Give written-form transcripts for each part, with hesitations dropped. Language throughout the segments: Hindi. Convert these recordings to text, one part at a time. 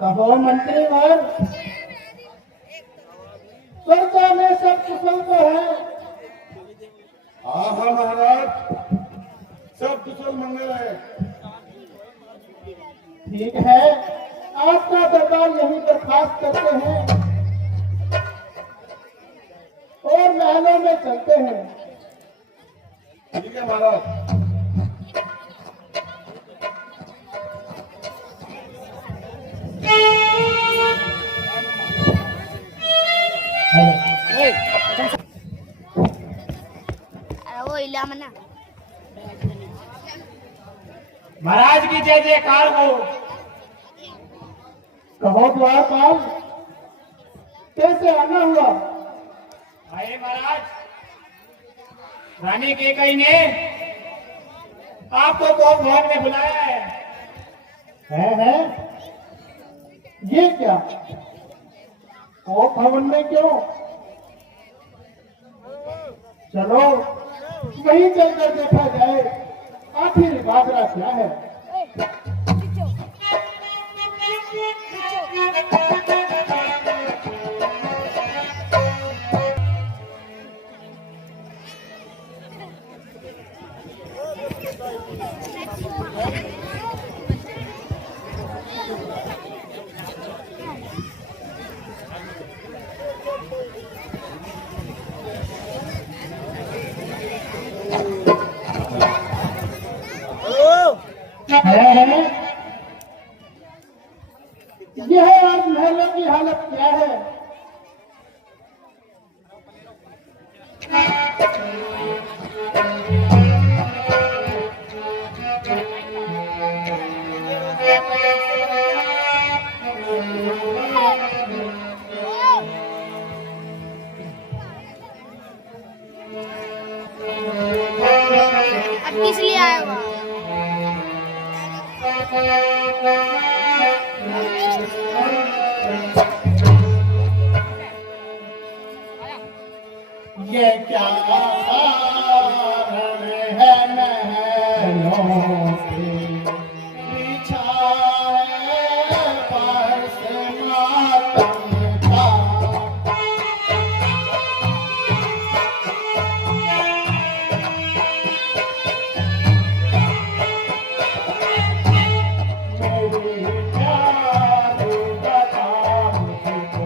कहो मंत्रीवर, स्वर्ग में सब कुशल तो है? हाँ हाँ महाराज, सब कुशल मंगल है। ठीक है, आपका दरबार यहीं पर खास करते हैं और महलों में चलते हैं। ठीक है महाराज। वो इला मना महाराज की जय जयकार हो। कहो द्वारपाल, कैसे आना हुआ? आए महाराज, रानी कैकेयी ने आपको कोप भवन में बुलाया है। ये क्या? कोप भवन में क्यों? चलो वहीं चलकर देखा जाए आखिर बाजरा क्या है। यह आज महलों की हालत क्या है? अब किस लिए आया हुआ? ये क्या कारण है महलों के बिछा है परस मातम का। मेरी प्यारी बता मुझको,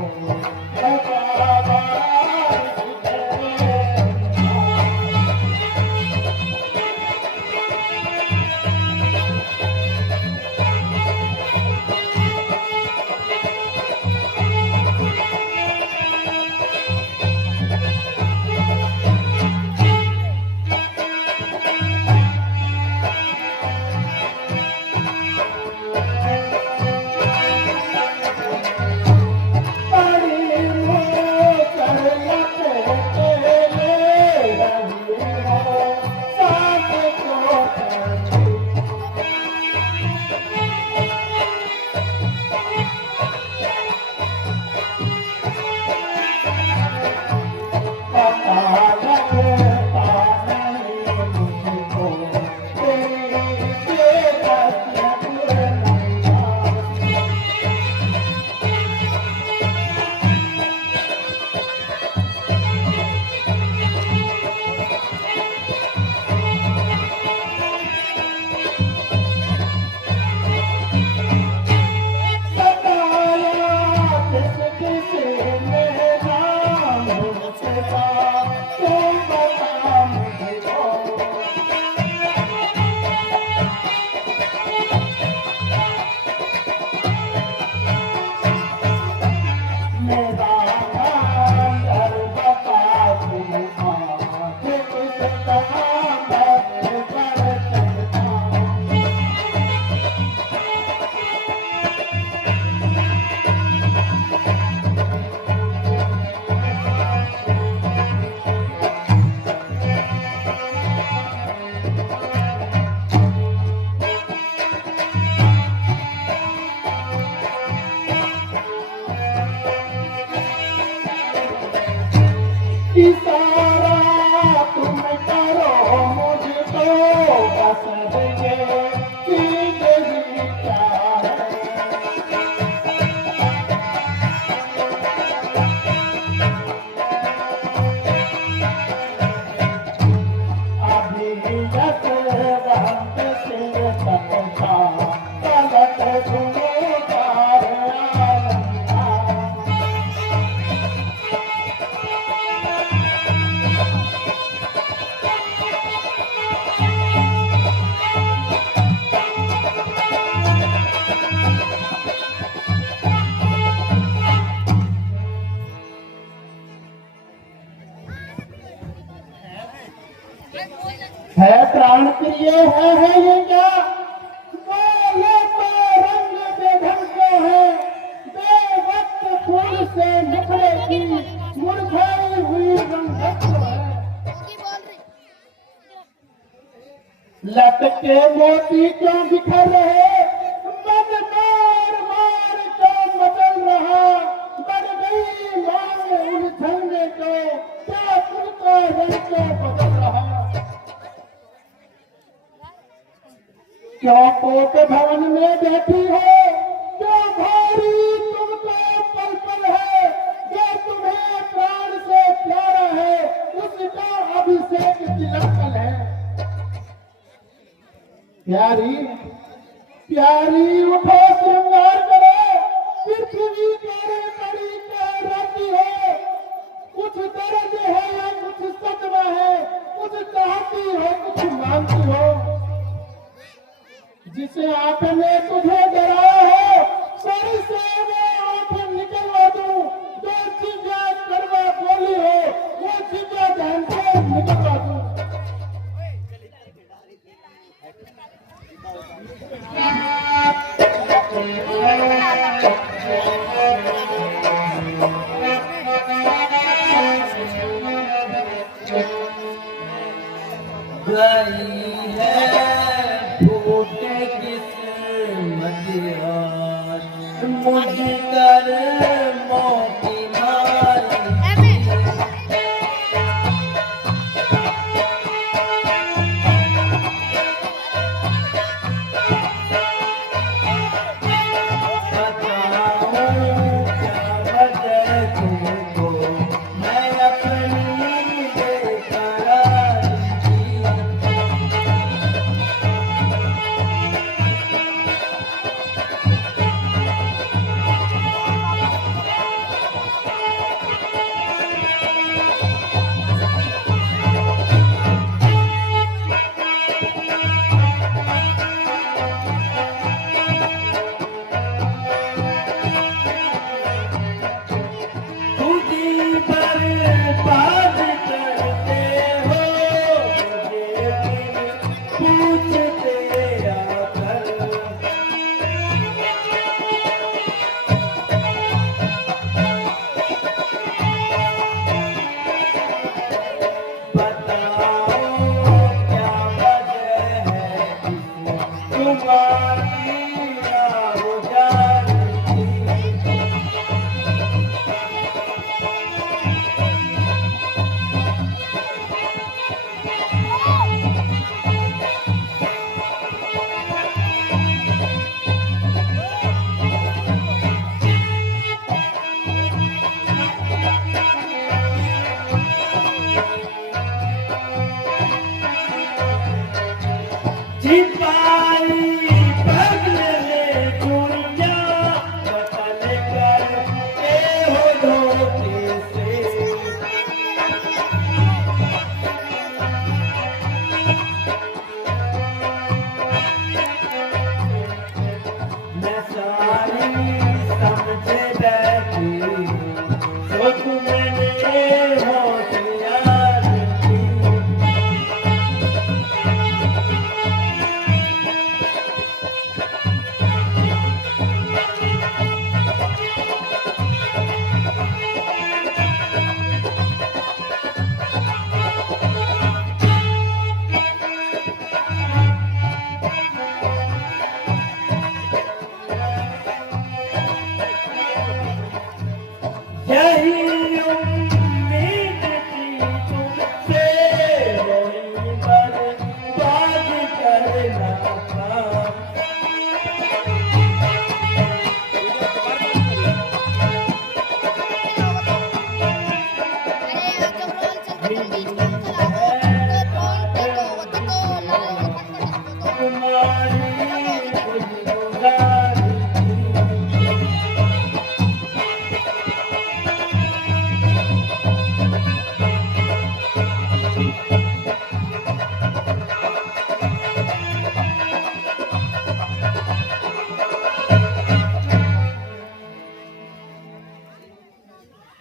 इशारा तुम करो है प्राण प्रिय है ये क्या? बोले तो रंग बेढंग के है, बेवक्त फूल से निकलेगी मुरझाई हुई रंगत है। लटके मोती क्यों बिखर रहे, मन मार मार क्यों मचल रहा, बढ़ गई मांग उलझने को, क्या तुमका रंग क्यों बदल रहा। क्यों कोट भवन में बैठी है, क्यों भारी तुमको पल पल है, जो तुम्हें प्राण से प्यारा है उसका अभिषेक तिलक है। प्यारी प्यारी उठो श्रृंगार करो, पृथ्वी तेरे कड़ी क्या रहती है। कुछ दर्द है कुछ सदमा है, कुछ चाहती हो कुछ मानती हो। जिसे आंख में तुझे डराया हो, सर से वो आंख निकलवा दूं। जो जिज्ञा करवा बोली हो वो जिज्ञा ध्यान से निकलवा दूं। गई है फूटे किस्मत आज, मुझ कर मोती मारी।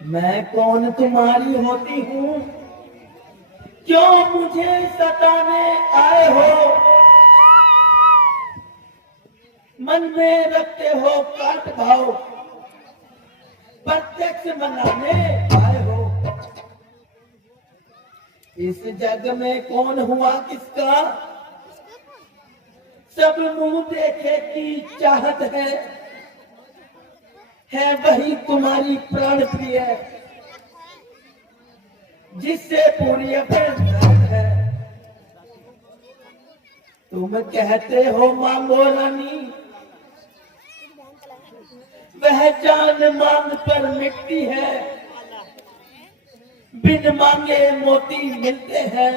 मैं कौन तुम्हारी होती हूँ, क्यों मुझे सताने आए हो, मन में रखते हो काट भाव, प्रत्यक्ष मनाने आए हो। इस जग में कौन हुआ किसका, सब मुंह देखे की चाहत है वही तुम्हारी प्राण प्रिय, जिससे पूरी अपनी है। तुम कहते हो मांगो रानी, वह जान मांग पर मिटती है, बिन मांगे मोती मिलते हैं,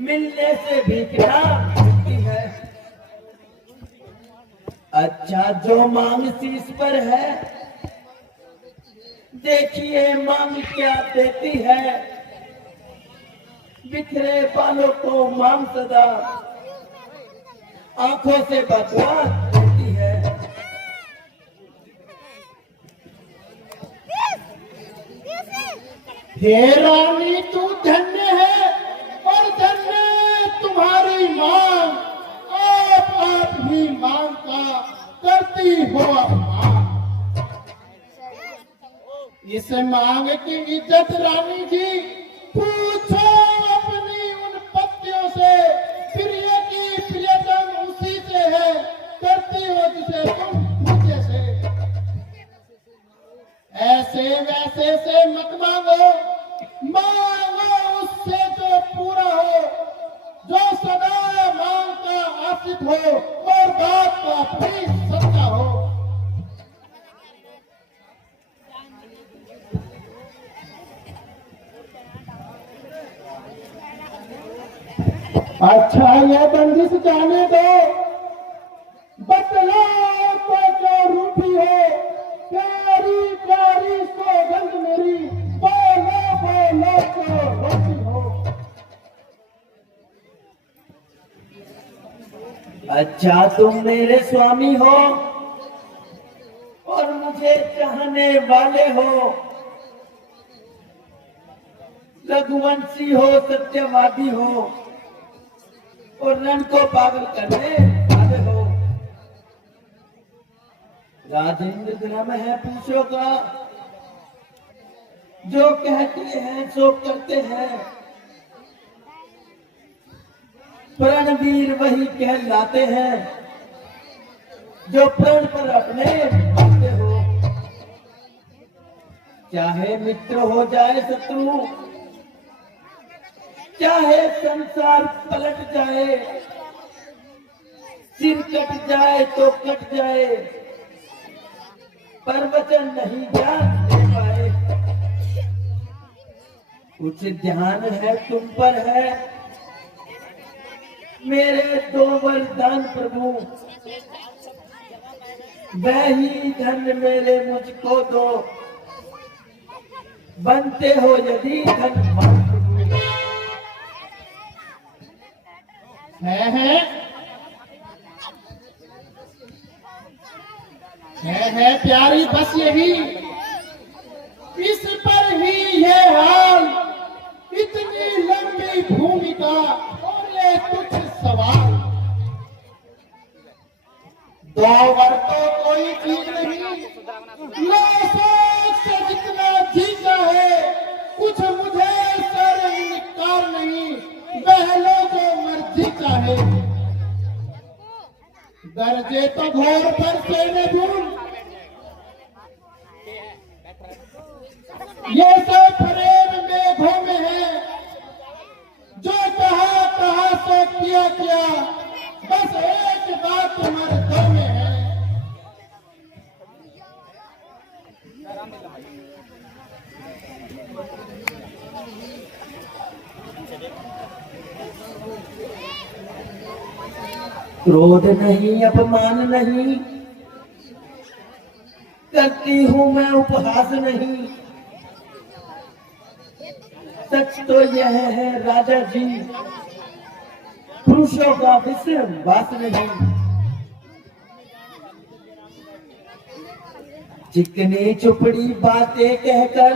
मिलने से भीखना मिलती है। अच्छा जो मांग शीश पर है, देखिए मांग क्या देती है, बिखरे बालों को मांग सदा आंखों से बदवा देती है। हे रानी तू धन्य है और धन्य तुम्हारी मांग, आप ही मांग का करती हो अपमान। इस मांग की इज्जत रानी जी पूछो अपनी उन पत्तियों से, प्रिय की प्रियतम उसी से है, करती हो जिसे तुम मुझे से। ऐसे वैसे से मत मांगो, मांगो उससे जो पूरा हो, जो सदा मांग का आशिक हो और बात का अपनी सच्चा हो। अच्छा ये बंदिश जाने दो, बतला तो जो रूठी हो, प्यारी प्यारी सौगंध मेरी, बोलो बोलो तो रोटी हो। अच्छा तुम मेरे स्वामी हो और मुझे चाहने वाले हो, रघुवंशी हो, सत्यवादी हो और रण को पागल करने वाले हो। राजेंद्र ग्राम है पूछो का, जो कहते हैं सो करते हैं, प्रणवीर वही कहलाते हैं, जो प्रण पर अपने बांधते हो। चाहे मित्र हो जाए शत्रु, चाहे संसार पलट जाए, सिर कट जाए तो कट जाए, पर वचन नहीं जान दे पाए। कुछ ध्यान है तुम पर है, मेरे दो वरदान प्रभु, वह ही धन मेरे मुझको दो, बनते हो यदि धनवान प्रभु। है प्यारी बस यही, इस पर ही ये हाल, इतनी लंबी भूमिका और ये कुछ सवाल। दो वर तो कोई चीज नहीं, लो सोच से जितना जी चाहे, कुछ मुझे सर इनकार नहीं, बहलो जो मर्जी चाहे। दर्जे तो घोर पर से न भूल, ये सब प्रेम मेघों में है, जो कहा से किया किया, बस एक बात मर्दों में है। क्रोध नहीं, अपमान नहीं, करती हूं मैं उपहास नहीं। सच तो यह है राजा जी, पुरुषों का विश्वास नहीं। चिकनी चुपड़ी बातें कहकर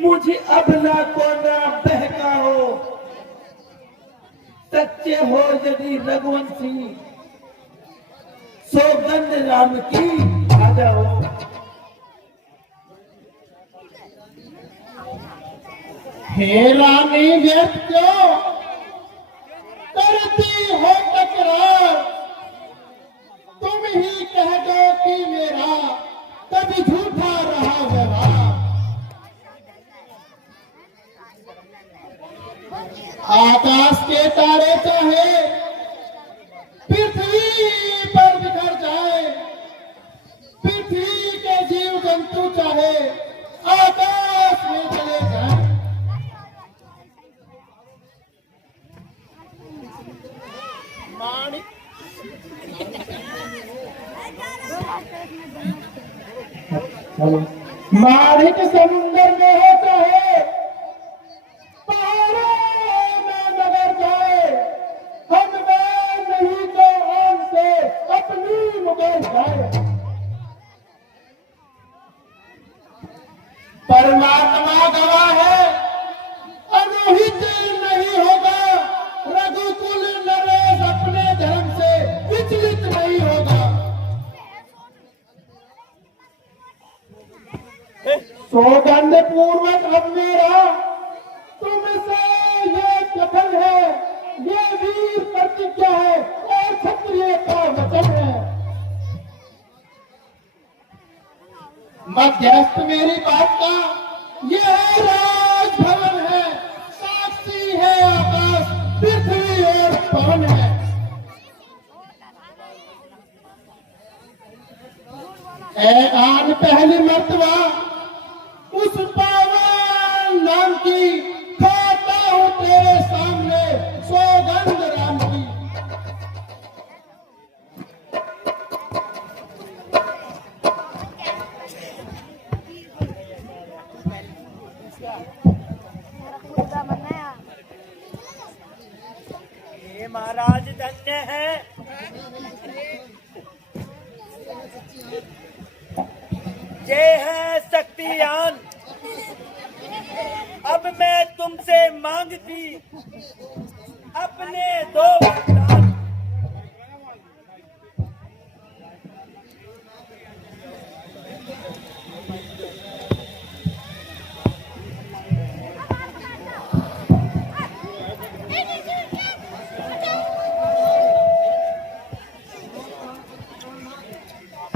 मुझे अबला को ना बहकाओ, सच्चे हो यदि रघुवंशी, सौगंध राम की आ जाओ। हे रानी व्यर्थ क्यों करती हो तकरार, तुम ही कह दो कि मेरा कभी झूठा रहा व्यवहार। आकाश के तारे चाहे पृथ्वी पर बिखर जाए, पृथ्वी के जीव जंतु चाहे आकाश में चले जाए, माणिक समुंदर में हो चाहे पहाड़ों में नगर जाए, हम नहीं तो आम से अपनी मुगल जाए। परमात्मा गवाह है अनुहित नहीं होगा, रघुकुल नरेश अपने धर्म से विचलित नहीं होगा। सौगंध पूर्वक अब मेरा तुमसे ये कथन है, ये वीर प्रतिज्ञा है और क्षत्रिय का वचन है। मध्यस्थ मेरी बात का ये है राजभवन है, साक्षी है आकाश पृथ्वी और पवन है। ए आन पहली मर्तबा उस पावन नाम की खाता हूं तेरे सामने सौगंध राम की। ये महाराज धन्य है, ये है शक्तियान। अब मैं तुमसे मांगती अपने दो वरदान।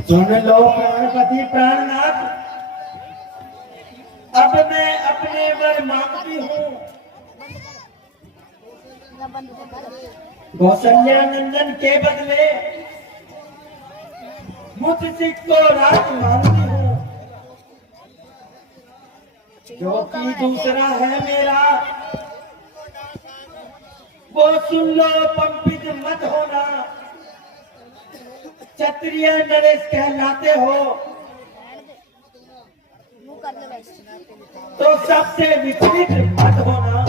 सुन लो प्राणपति प्राणनाथ, अब मैं अपने वर मांगती हूँ। कौशल्या नंदन के बदले मुझसे को राज मांगती हूँ, जो कि दूसरा है मेरा वो सुन लो पंपित मत होना। क्षत्रिय नरेश कहलाते हो तो सबसे विचलित मत होना।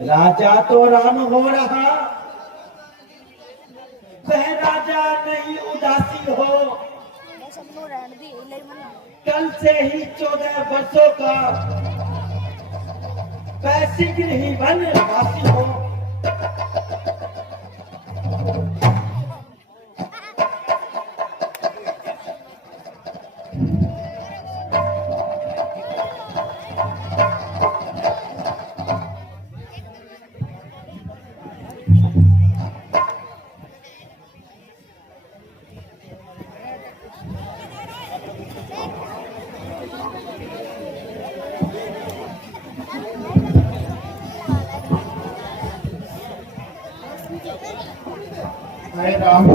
राजा तो राम हो रहा, वह राजा नहीं उदासी हो। कल से ही 14 वर्षों का वह शीघ्र ही वनवासी हो। जय राम।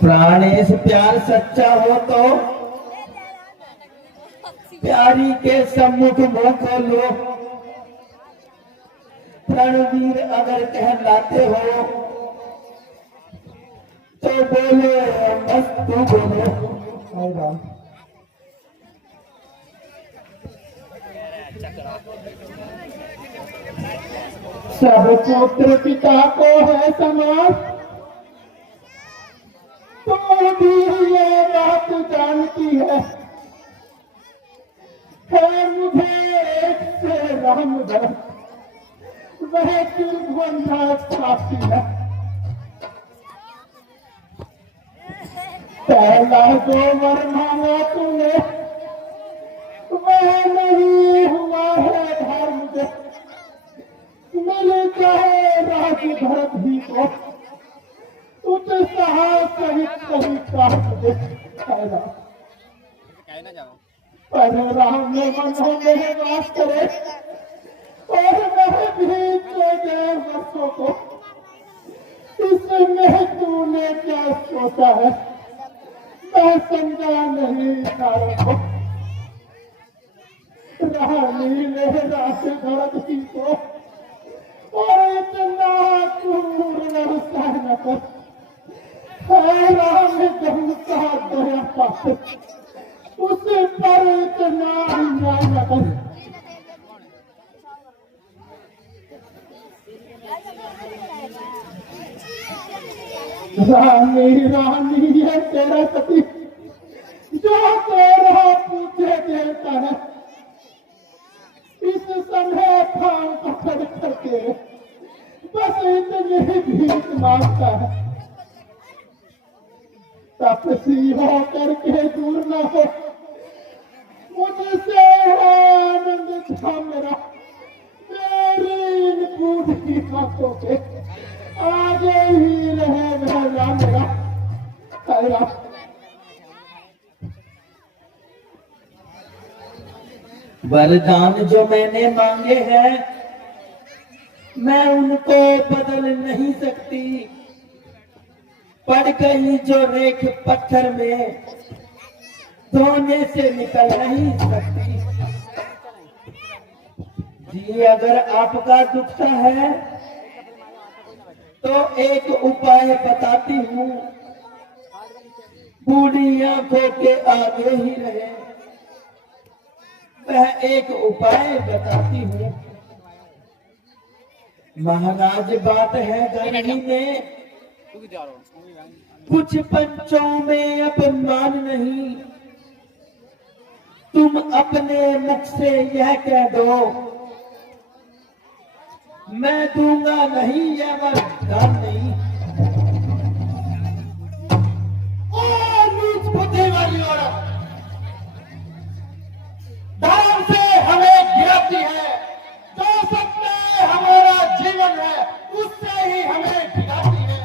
प्राणेश प्यार सच्चा हो तो प्यार नारी के सम्मुख मुंह खोलो, रणवीर अगर कहलाते हो तो बोलो मस्तू बोलो। हाय राम। सब पुत्र पिता को है समान, तुम भी ये बात जानती है मुझे एक से राम भर वह त्रिभुवन प्राप्ति है। पहला जो वर मांगा तूने वह नहीं हुआ है धर्म दे, मिल जाए राज भरत भी को उत साहस सहित कहीं काट दे। पर राम ने मनों में वास करे और वह भी गए वर्षों को, इसमें तूने क्या सोचा है मैं समझा नहीं कारण को। रानी ने रात भरत ही को और इतना क्रूर सहन कर राम जब साथ दया पाते उसे पर इतना अन्याय न कर। रानी रानी है तेरा पति जो तेरा पूछे देता है, इस समय फांग पकड़ करके बस इतनी ही भीख मांगता है। तपसी हो करके दूर न हो मुझसे आनंद था मेरा, मेरी इन बूढ़ी हाथों के आगे ही रहे वह मेरा। वरदान जो मैंने मांगे हैं मैं उनको बदल नहीं सकती, पड़ गई जो रेख पत्थर में धोने से निकल नहीं सकती। जी अगर आपका दुखता है तो एक उपाय बताती हूँ, बूढ़ी आंखों के आगे ही रहे, वह एक उपाय बताती हूँ। महाराज बात है गर्मी में, कुछ पंचों में अपमान नहीं, तुम अपने मुख से यह कह दो मैं दूंगा नहीं यह वरदान नहीं। नीच बुद्धि वाली औरत धर्म से हमें गिरती है, जो सत्य हमारा जीवन है उससे ही हमें गिराती है।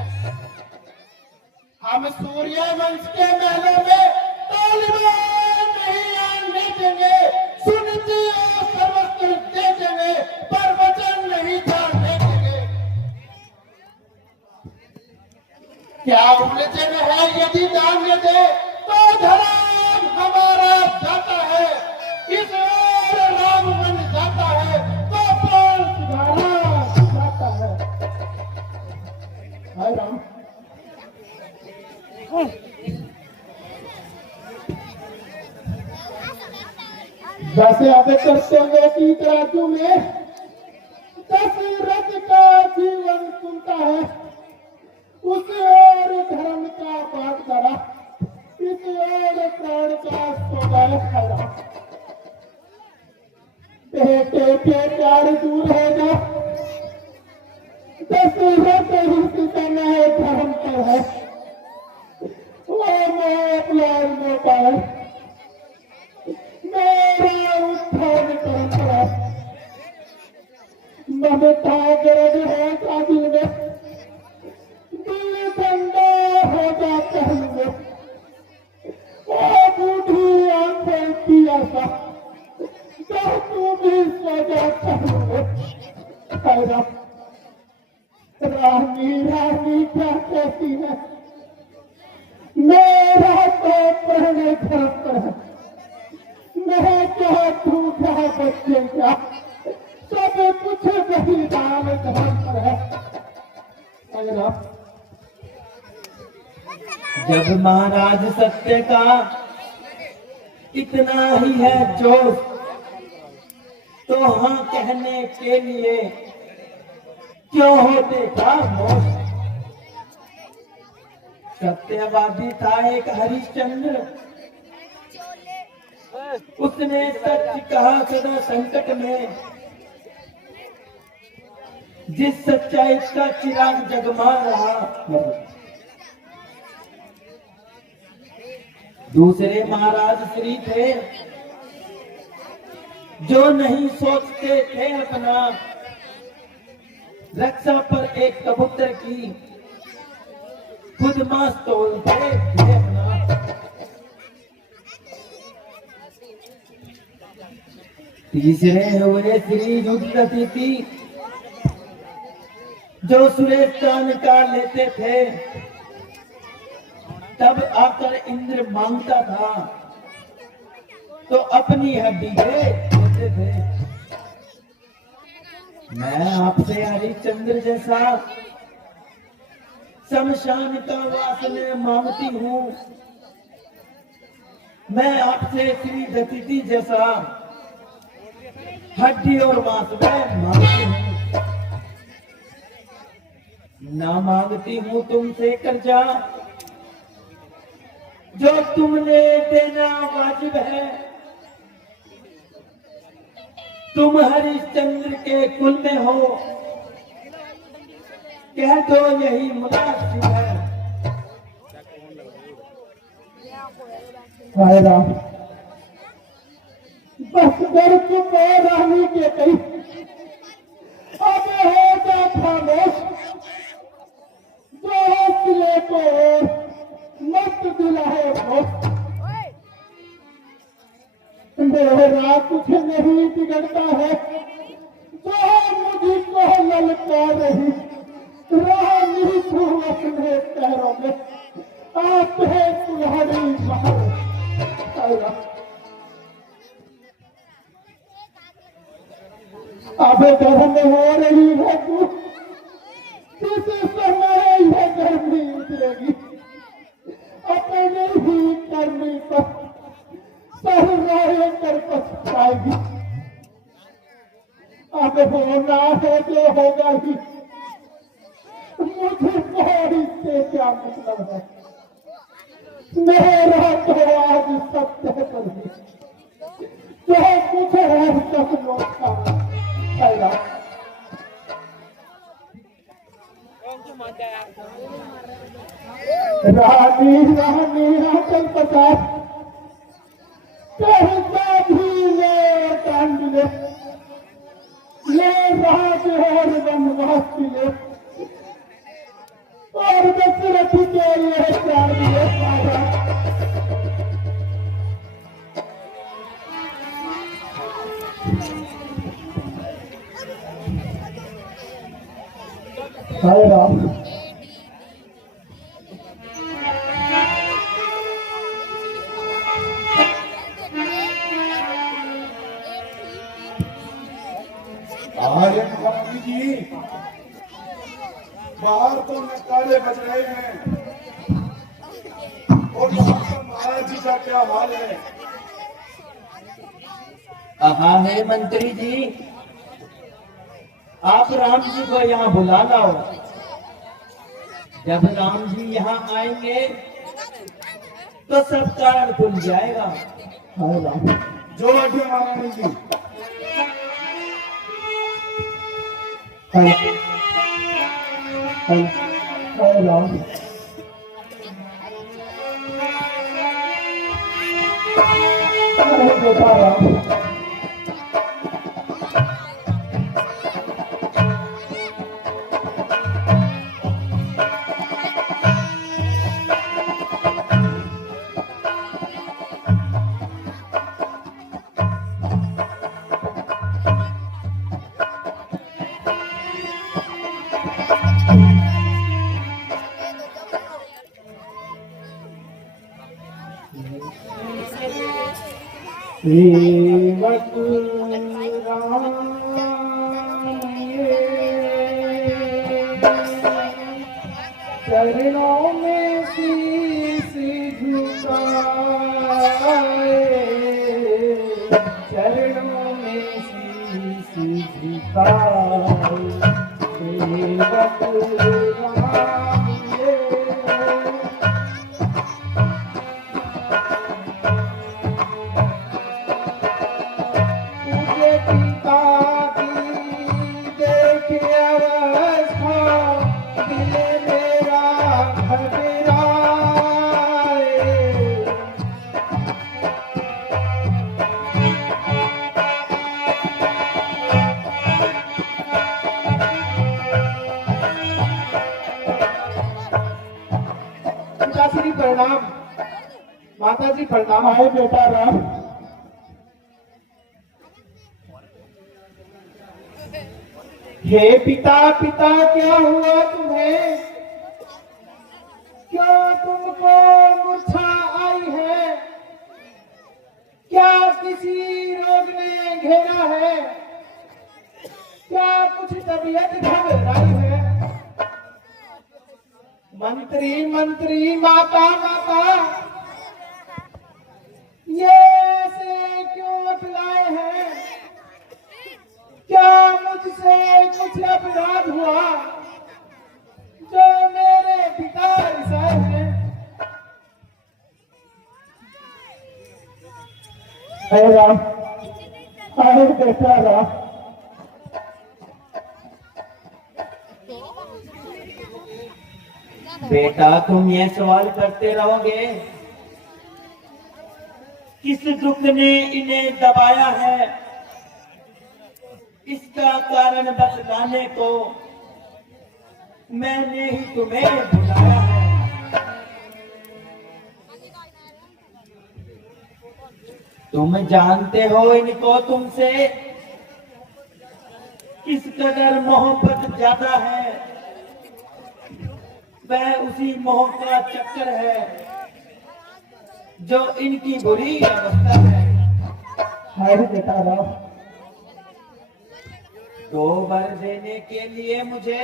हम सूर्य वंश के महलों में तालिबान नहीं आने देंगे, सुनती और सर्वस्व दे देंगे पर वचन नहीं छाड़ने देंगे। क्या उलझन है यदि दान दे तो धर्म हमारा जाता है, इस ओर राम बन जाता है तो प्राण सुधारा जाता है। हाय राम। जैसे आगे करते हुए की राजू में दशरथ का जीवन सुनता है, उस ओर धर्म का बात करा, इस ओर प्राण का सौदा खड़ा। बेटे के प्यार दूर है ना, दशरथ ही समय धर्म पर है, वो मैं प्यार में पाए मेरा उत्थान करता ममता गरज है काबिल में, दिल ठंडा हो जाता है। ओ बूढ़ी आंखें की आशा तो तू भी सो जाता है। रानी रानी क्या कहती है, मेरा तो पहले घर पर है, मैं क्या तू क्या बच्चे क्या सब कुछ बलिदान धर्म पर है। अगर आप जब महाराज सत्य का इतना ही है जोश, तो हाँ कहने के लिए क्यों होते खामोश। सत्यवादी था एक हरिश्चंद्र, उसने सच कहा सदा संकट में। जिस सच्चाई का चिराग जगमा रहा, दूसरे महाराज श्री थे जो नहीं सोचते थे अपना, रक्षा पर एक कबूतर की खुद मांस तोलते थे अपना। तीसरे हुए श्री युद्धरथी जो सुरेश चांद का लेते थे, तब आकर इंद्र मांगता था तो अपनी हड्डी देते थे। मैं आपसे हरिश्चंद्र जैसा शमशान का वासन मांगती हूँ, मैं आपसे श्री दतिथि जैसा हड्डी और मांस में मांगती हूँ। ना मांगती हूँ तुमसे कर्जा, जो तुमने देना वाजिब है। तुम हरिश्चंद्र के कुल में हो, कह दो यही मुनासिब है। राम बस कर चुप रानी के कई अब हो जा खामोश। जो हौसले को मत दिलाए दोस्त, मेरा कुछ नहीं बिगड़ता है जो मुझको ललकार रही। रानी तू अपने पैरों में आप है तुम्हारी महल। अब गर्म हो रही है तू, किस समय यह गर्मी उतरेगी। अपने ही करने पर सर रहे कर पछताएगी। अब होना है जो होगा ही, मुझे इससे क्या मतलब है। मेरा तो आज सत्य पर ही जो कुछ है सब लोग रानी रानी आंचल प्रकाश कहता भी ले कांड ले राज और वनवास ले और दशरथ के लिए प्राण दिए। हाय राम आर्य स्वामी जी, बाहर तो नकारे बज रहे हैं और यहाँ पर महाराज जी का क्या हाल है? हाँ है मंत्री जी, आप राम जी को यहाँ बुला लाओ। जब राम जी यहाँ आएंगे तो सब कारण खुल जाएगा। हाय राम जो आज्ञा महारानी जी। हाय राम बेटा राम सेवक राम ये चरणों में शीश झुकाए, चरणों में शीश झुकाए, सेवक राम ये। तुझे पिता की देख अवस्था, दिल मेरा घबराए। पिताश्री प्रणाम, माताजी प्रणाम। आए बेटा राम। हे पिता, पिता क्या हुआ तुम्हें? क्यों तुमको मूर्छा आई है? क्या किसी रोग ने घेरा है? क्या कुछ तबीयत घबराई है? मंत्री मंत्री, माता माता, ये ऐसे क्यों अकलाए हैं? क्या मुझसे कुछ अपराध हुआ जो मेरे पिता रिसाए हैं? अरे राम, अरे बेटा राम। बेटा तुम ये सवाल करते रहोगे, किस दुख ने इन्हें दबाया है? इसका कारण बतलाने को मैंने ही तुम्हें बुलाया है। तुम जानते हो इनको तुमसे किस कदर मोहब्बत ज्यादा है। वह उसी मोह का चक्कर है जो इनकी बुरी अवस्था है। अरे बेटा राम। 2 वर देने के लिए मुझे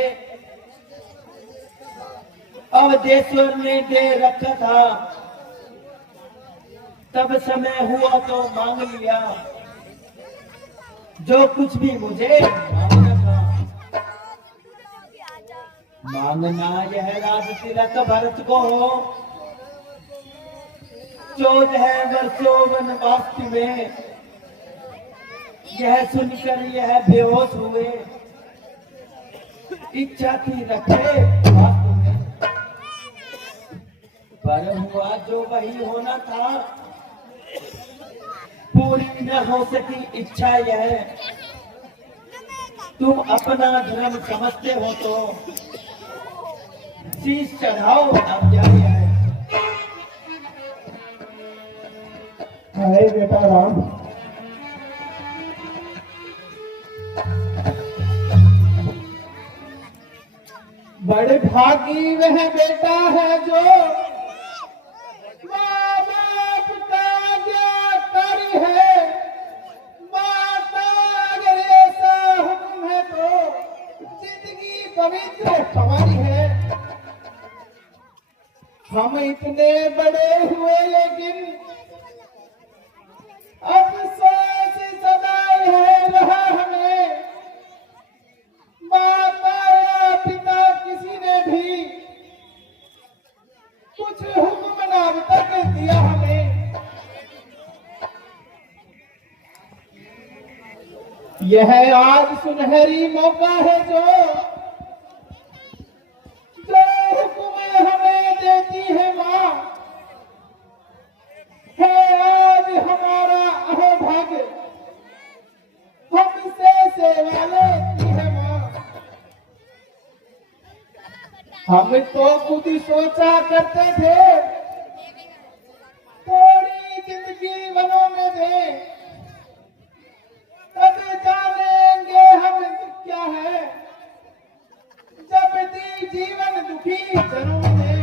अवधेश्वर ने दे रखा था, तब समय हुआ तो मांग लिया जो कुछ भी मुझे मांगना था। मांगना यह राज तिलक भरत को हो, 14 वर्षों वनवास में यह सुनकर यह बेहोश हुए। इच्छा थी रखे वास्तव में, पर हुआ जो वही होना था। पूरी न हो सकी इच्छा यह, तुम अपना धर्म समझते हो तो शीश चढ़ाओ अब जाए। अरे बेटा राम। बड़े भागी वह बेटा है जो माँ बाप का आज्ञाकारी है। माता अगर ऐसा हुक्म है तो जिंदगी पवित्र हमारी है। हम इतने बड़े हुए लेकिन अफसोस सदाई है रहा हमें। माता या पिता किसी ने भी कुछ हुक्म न अब तक दिया हमें। यह आज सुनहरी मौका है जो हुक्म हमें देती है माँ। है आज हमारा अहोभाग्य, हमसे सेवा लेती है माँ। हम तो खुद ही सोचा करते थे थोड़ी जिंदगी वनों में दे, तब जानेंगे हम क्या है जब दी जीवन दुखी जनों में।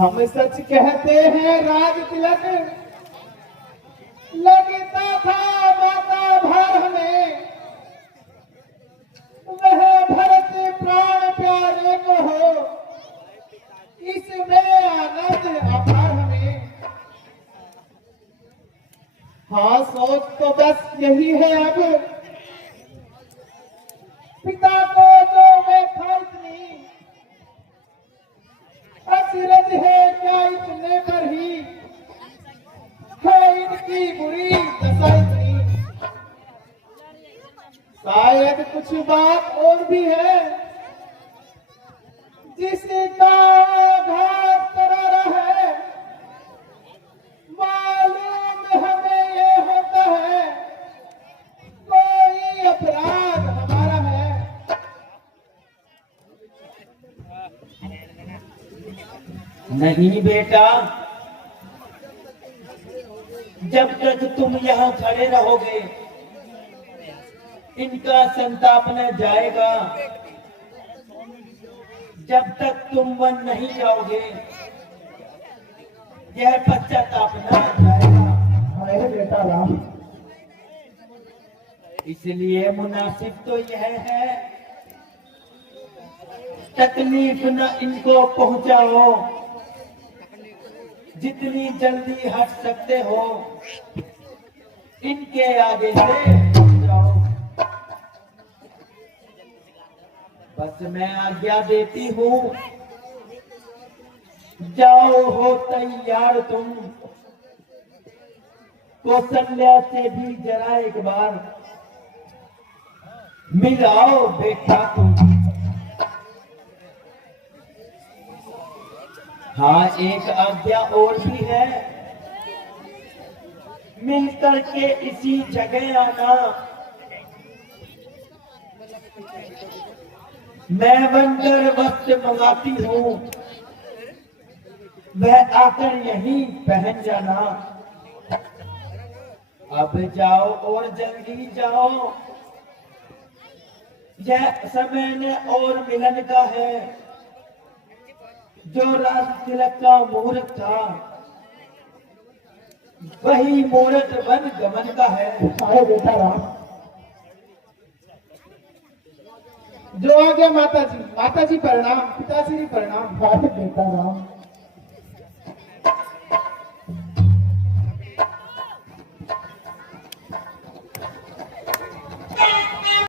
हम सच कहते हैं राज तिलक लगता था माता भर हमें, वह भरत प्राण प्यारे को हो, इसमें आनंद अपार हमें। हाँ सोच तो बस यही है अब, पिता को जो मैं था इतनी अचरज है क्या इतने पर ही है इनकी बुरी दशा इतनी। शायद कुछ बात और भी है जिसका घात करारा है, मालूम हमें ये होता है कोई अपराध हमारा है। नहीं बेटा, जब तक तुम यहाँ खड़े रहोगे इनका संताप न जाएगा, जब तक तुम वन नहीं जाओगे यह पश्चाताप न जाएगा। अरे बेटा राम, इसलिए मुनासिब तो यह है तकलीफ न इनको पहुंचाओ, जितनी जल्दी हट सकते हो इनके आगे से हट जाओ। बस मैं आज्ञा देती हूँ, जाओ हो तैयार तुम, कौशल्या से भी जरा एक बार मिलाओ बेटा तुम। हाँ एक आज्ञा और भी है, मिलकर के इसी जगह आना, मैं बनकर वस्त्र मंगाती हूँ, वह आकर यहीं पहन जाना। अब जाओ और जल्दी जाओ, यह समय न और मिलन का है, जो राज तिलक का मुहूर्त था वही मुहूर्त वन गमन का है। अरे बेटा राम, जो आ गया माता जी प्रणाम, पिताश्री प्रणाम। अरे बेटा राम,